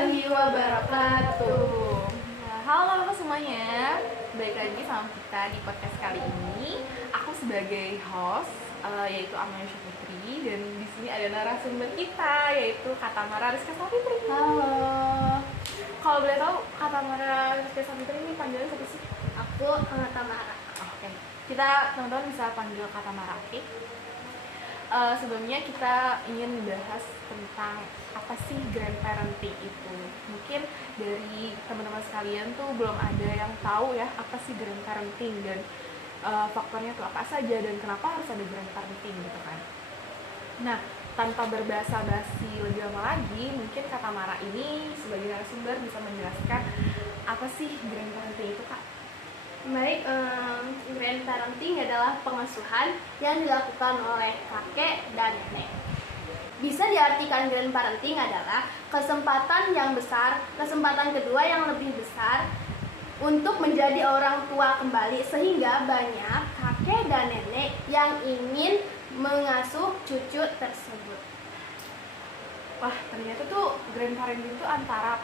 warahmatullahi wabarakatuh. Nah, halo semuanya, balik lagi sama kita di podcast kali ini. Aku sebagai host, yaitu Amalia Putri, dan di sini ada narasumber kita, yaitu Katamara Rizka Sapitri. Halo, Kalau boleh tahu, Katamara Rizka Sapitri ini panggilan siapa sih? aku Tamara. Oke, kita teman-teman bisa panggil Katamara, oke? Sebelumnya kita ingin membahas tentang apa sih grandparenting itu. Mungkin dari teman-teman sekalian tuh belum ada yang tahu ya apa sih grandparenting dan faktornya tuh apa saja dan kenapa harus ada grandparenting gitu kan. Nah, tanpa berbahasa-basi lebih lama lagi, mungkin Kak Tamara ini sebagai narasumber bisa menjelaskan apa sih grandparenting itu, Kak? Baik, grandparenting adalah pengasuhan yang dilakukan oleh kakek dan nenek. Bisa diartikan grandparenting adalah kesempatan yang besar, kesempatan kedua yang lebih besar untuk menjadi orang tua kembali, sehingga banyak kakek dan nenek yang ingin mengasuh cucu tersebut. Wah, ternyata tuh grandparenting itu antara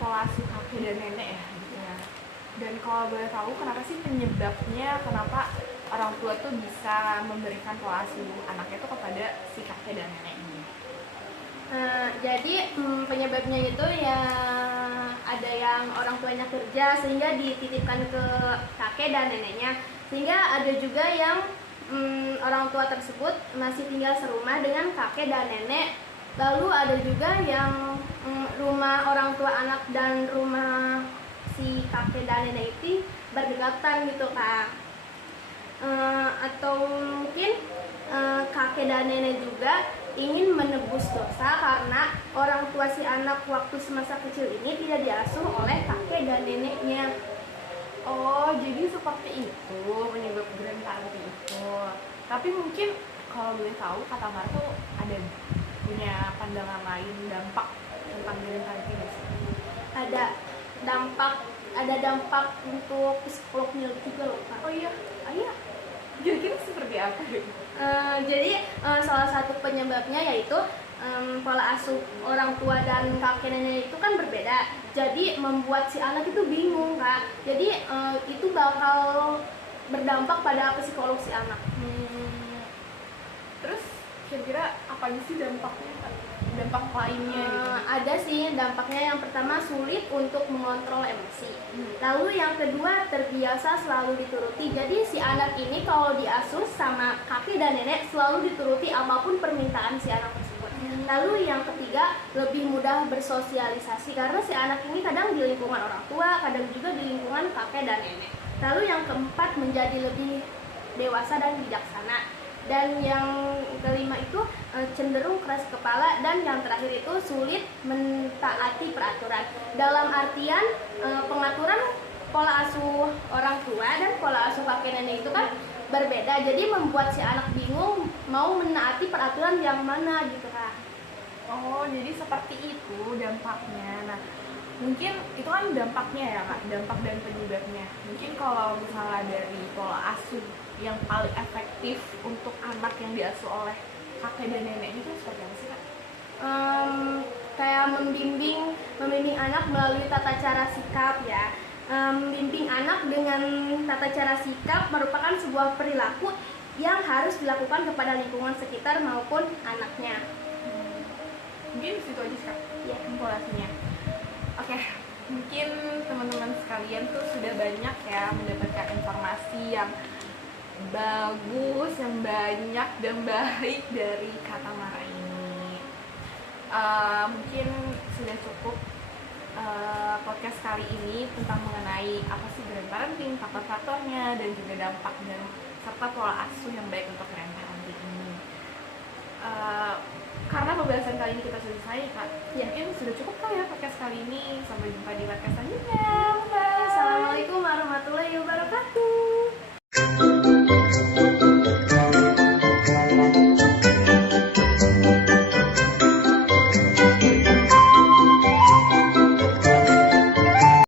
pola asuh kakek dan nenek ya gitu ya. Dan kalau boleh tahu kenapa sih penyebabnya, kenapa orang tua tuh bisa memberikan pola asuh anaknya tuh kepada si kakek dan nenek ini? Jadi penyebabnya itu ya ada yang orang tuanya kerja sehingga dititipkan ke kakek dan neneknya, sehingga ada juga yang orang tua tersebut masih tinggal serumah dengan kakek dan nenek. Lalu ada juga yang rumah orang tua anak dan rumah si kakek dan nenek itu berdekatan gitu Kak. Atau mungkin kakek dan nenek juga ingin menebus dosa karena orang tua si anak waktu semasa kecil ini tidak diasuh oleh kakek dan neneknya. Oh, jadi seperti itu penyebab grandparenting itu. Tapi mungkin kalau boleh tahu, Kak Tamar tuh ada punya pandangan lain dampak tentang grandparenting nggak sih? Ada dampak untuk psikolognya juga loh Kak. Oh iya, kira-kira seperti apa gitu? Jadi salah satu penyebabnya yaitu pola asuh orang tua dan kakek nenek itu kan berbeda. Jadi membuat si anak itu bingung Kak. Jadi itu bakal berdampak pada psikolog si anak. Terus kira-kira apa aja sih dampaknya, Kak? Dampak lainnya gitu? Ada sih dampaknya. Yang pertama, sulit untuk mengontrol emosi. Lalu yang kedua, terbiasa selalu dituruti. Jadi si anak ini kalau diasuh sama kakek dan nenek selalu dituruti apapun permintaan si anak tersebut. Lalu yang ketiga, lebih mudah bersosialisasi karena si anak ini kadang di lingkungan orang tua, kadang juga di lingkungan kakek dan nenek. Lalu yang keempat, menjadi lebih dewasa dan bijaksana. Dan yang kelima itu cenderung keras kepala, dan yang terakhir itu sulit mentaati peraturan. Dalam artian pengaturan pola asuh orang tua dan pola asuh kakek nenek itu kan berbeda, jadi membuat si anak bingung mau menaati peraturan yang mana gitu Kak. Oh, jadi seperti itu dampaknya. Nah, mungkin itu kan dampaknya ya Kak, dampak dan penyebabnya. Mungkin kalau misalnya dari pola asuh yang paling efektif untuk anak yang diasuh oleh kakek dan nenek itu seperti apa sih Kak? Kayak membimbing anak melalui tata cara sikap ya. Membimbing anak dengan tata cara sikap merupakan sebuah perilaku yang harus dilakukan kepada lingkungan sekitar maupun anaknya. Mungkin situ aja sih Kak, Ya. pola asuhnya. Oke, mungkin teman-teman sekalian tuh sudah banyak ya mendapatkan informasi yang bagus, yang banyak dan baik dari Kak Tamara ini. Mungkin sudah cukup podcast kali ini tentang mengenai apa sih grandparenting, faktor-faktornya, dan juga dampak dan serta pola asuh yang baik untuk grandparenting ini. Karena pembahasan kali ini kita sudah selesai, Kak. Ya. Mungkin sudah cukup kali ya podcast kali ini. Sampai jumpa di podcast selanjutnya. Bye. Assalamualaikum warahmatullahi wabarakatuh.